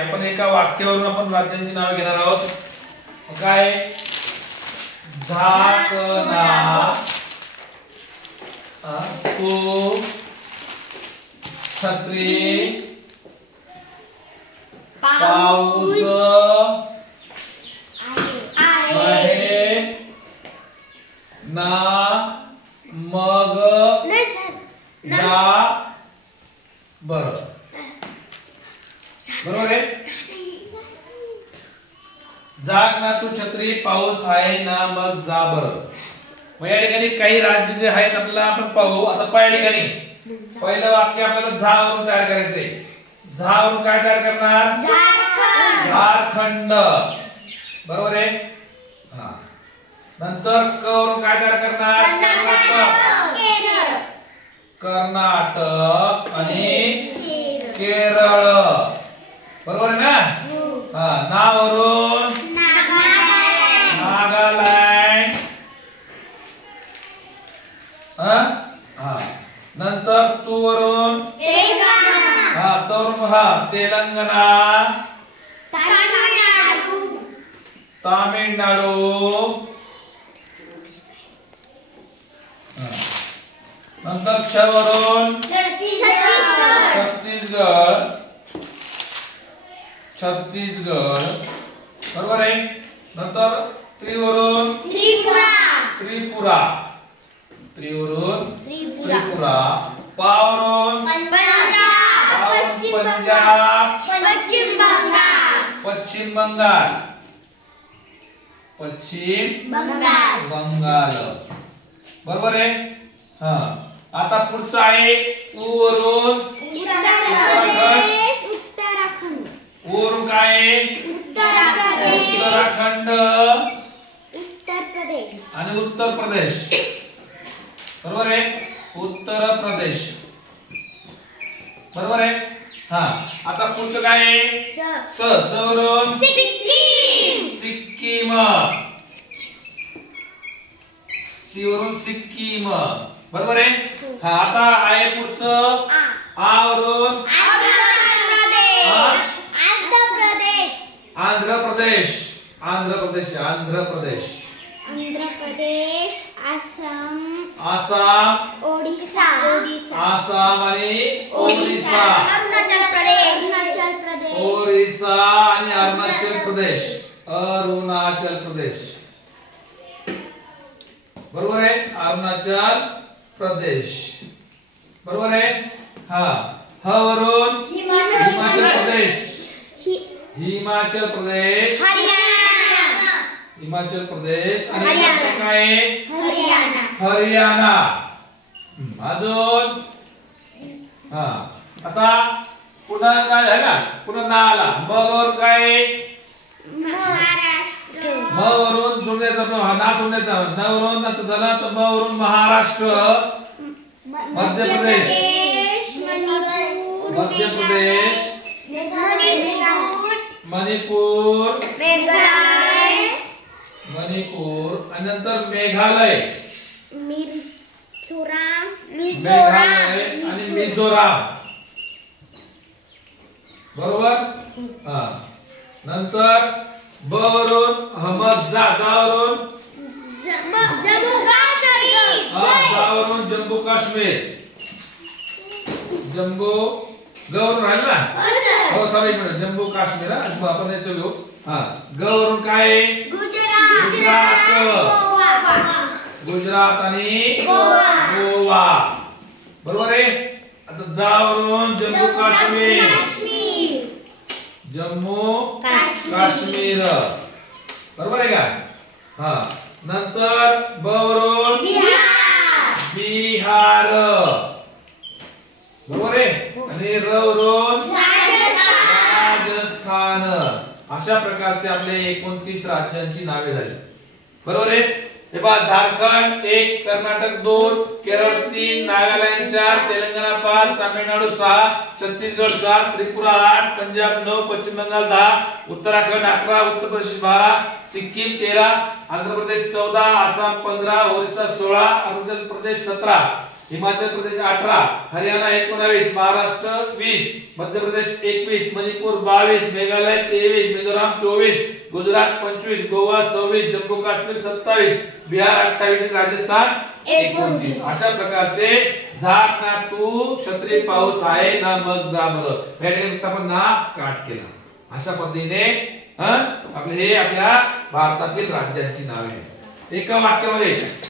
आपण एका वाक्यावरून आपण राज्यांची नावे घेणार आहोत. काय? झाकणा तो छत्री पाऊस आहे ना मग जा. बरोबर आहे. जाग ना तू छत्री पाऊस आहे ना मग जा. बरं. मग या ठिकाणी काही राज्य जे आहेत आपल्याला आपण पाहू. आता पहिल्या ठिकाणी पहिलं वाक्य आपल्याला झा वरून तयार करायचंय. झा वरून काय तयार करणार? झारखंड. बरोबर आहे. नंतर क वरून काय तयार करणार? कर्नाटक आणि केरळ. बरोबर आहे ना? ना वरून नागालँड. नंतर तू वरून तेलंगणा तामिळनाडू. नंतर छ वरून छत्तीसगड. बरोबर आहे. नंतर त्रि वरून त्रिपुरा. पा वरून पंजाब पश्चिम बंगाल. बरोबर आहे. आता पुढचं आहे उ वरून उत्तराखंड. वरून काय? उत्तराखंड आणि उत्तर प्रदेश. बरोबर आहे. उत्तर प्रदेश. बरोबर आहे. आता पुढचं काय आहे? स वरून सिक्कीम. सी वरून सिक्कीम. बरोबर आहे. आता आहे पुढचं आ वरून आंध्र प्रदेश. आसाम आणि ओडिसा. आणि अरुणाचल प्रदेश. बरोबर आहे. अरुणाचल प्रदेश. बरोबर आहे. ह वरून हिमाचल प्रदेश आणि काय? हरियाणा. अजून आता पुन्हा काय आहे ना? पुन्हा ना आला. मग वरून काय? म वरून सोडायचा. ना सोडायचा. न वरून झाला तर म वरून महाराष्ट्र मध्य प्रदेश मणिपूर आणि नंतर मेघालय आणि मिझोराम. बरोबर. नंतर ब वरून जा वरून जम्मू काश्मीर. ग वरून राहील ना? हो थांब एक मिनिट. जम्मू काश्मीर आपण याचं घेऊ. ग वरून काय? गुजरात आणि गोवा. बरोबर आहे. आता जा वरून जम्मू काश्मीर. बरोबर आहे का? नंतर ब वरून बिहार. बरोबर आहे. आणि र वरून राजस्थान. अशा प्रकारचे आपले 29 राज्यांची नावे झाली. बरोबर आहे. हे पहा, झारखंड 1, कर्नाटक 2, केरळ 3, नागालँड 4, तेलंगणा 5, तामिळनाडू 6, छत्तीसगड 7, त्रिपुरा 8, पंजाब 9, पश्चिम बंगाल 10, उत्तराखंड 11, उत्तर प्रदेश 12, सिक्कीम 13, आंध्र प्रदेश 14, आसाम 15, ओरिसा 16, अरुणाचल प्रदेश 17. हिमाचल प्रदेश 18, हरियाणा 19, महाराष्ट्र 20, मध्य प्रदेश 21, मणिपुर 22, मेघालय 23, मिझोराम 24, गुजरात 25, गोवा 26, जम्मू काश्मीर 27, बिहार 28, राजस्थान 29. अशा प्रकारचे झाक ना तू छत्री पाऊस आहे ना मग जा बरं, या ठिकाणी आपण ना काट केला. अशा पद्धतीने आपले हे आपल्या भारतातील राज्यांची नावे आहेत एका वाक्यामध्ये.